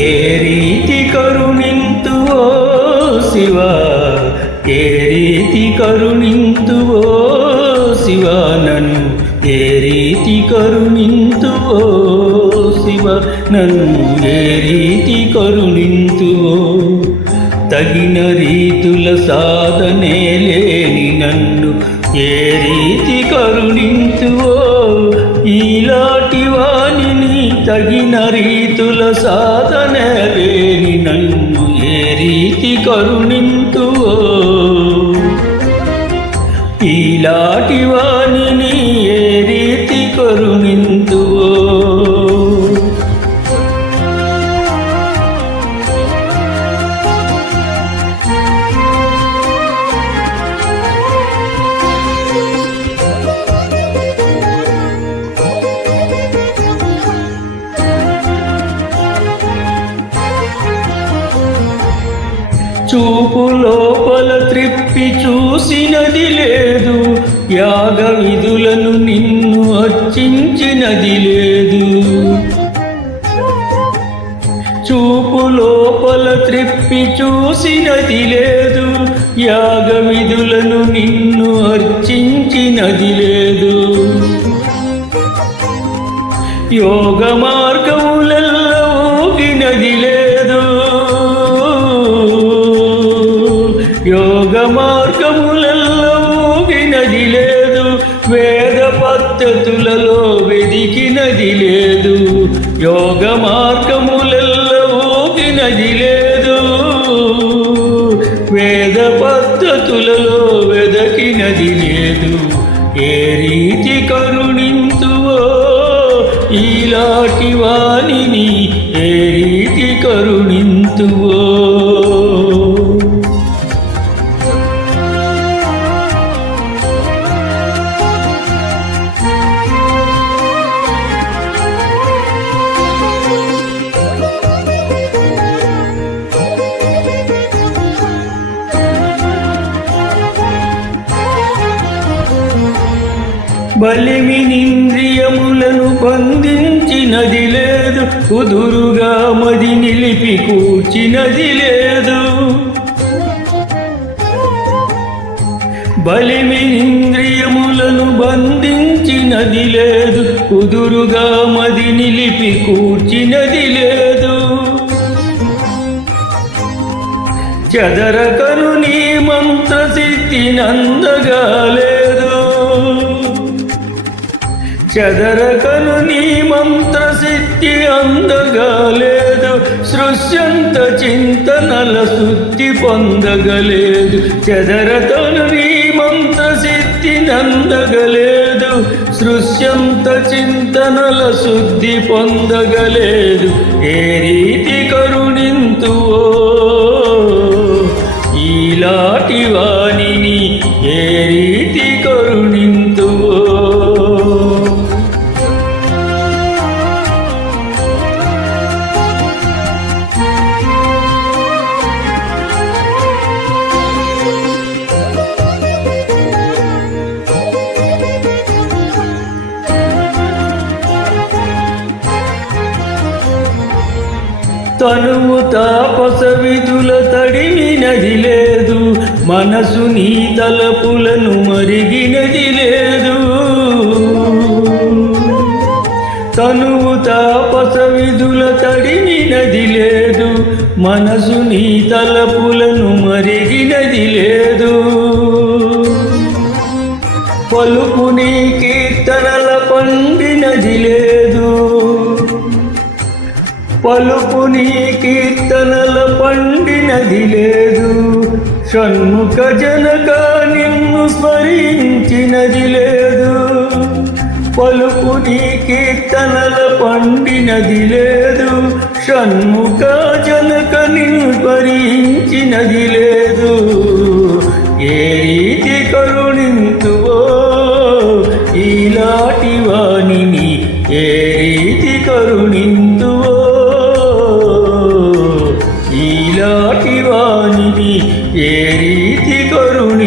ఏ రీతి కరుణింతువో శివ, ఏ రీతి కరుణింతువో శివ నన్ను, ఏ రీతి కరుణింతువో శివ నన్ను, ఏ రీతి కరుణింతువో. తగిన రీతుల సాధనే లేని నన్ను ఏ రీతి కరుణింతువో. ఈలాటి వాణిని తగిన రీతుల సాధనే లేని నన్ను ఏ రీతి కరుణింతువో. ఈలాటి వాణిని ఏ రీతి కరుణింతువో. చూపు లోపల త్రిప్పి చూసినది లేదు, యాగ విధులను నిన్ను అర్చించినది లేదు. చూపు లోపల త్రిప్పి చూసినది లేదు, యాగ విధులను నిన్ను అర్చించినది లేదు. యోగ మార్గములలో ఊగినది లేదు, యోగ మార్గములలో ఊగినది లేదు. వేద పద్ధతులలో వెదికినది లేదు, యోగ మార్గములలో ఊగినది లేదు. వేద పద్ధతులలో వెదకినది లేదు. ఏ రీతి కరుణింతువో ఈలాటి వాణిని, ఏ రీతి కరుణింతువో. బలిమినింద్రియములను బంధించినది లేదు, కుదురుగా మది నిలిపి కూర్చినది లేదు. బలిమినింద్రియములను బంధించినది లేదు, కుదురుగా మది నిలిపి కూర్చినది లేదు. చదరకను నీ మంత్రసిద్ధి నందగా లేదు, చదరకను నీ మంత్రసిద్ధి అందగా లేదు. సృష్యంత చింతనల శుద్ధి పొందగలేదు, చదరకను నీ మంత్రసిద్ధి నందగలేదు. సృష్యంత చింతనల శుద్ధి పొందగలేదు. ఏ రీతి కరుణింతువో ఈలాటి వాణిని, ఏ రీతి కరుణింతువో. తనువు తాపస విధుల తడిమినది లేదు, మనసు నీ తలపులను మరిగినది లేదు. తనువు తాపస విధుల తడిమినది లేదు, మనసు నీ తలపులను మరిగినది లేదు. పలుకు నీ కీర్తనల పండినది లేదు, పలుపు నీ కీర్తనల పండినది లేదు. షణ్ముఖ జనక నిన్ను స్మరించినది లేదు, పలుపు నీ కీర్తనల పండినది లేదు. షణ్ముఖ జనక నిన్ను స్మరించినది లేదు. ఏ రీతి కరుణింతువో ఈలాటి వాణిని, ఏ రీతి కరుణింతువో ఈలాటి వాణిని, ఏ రీతి కరుణ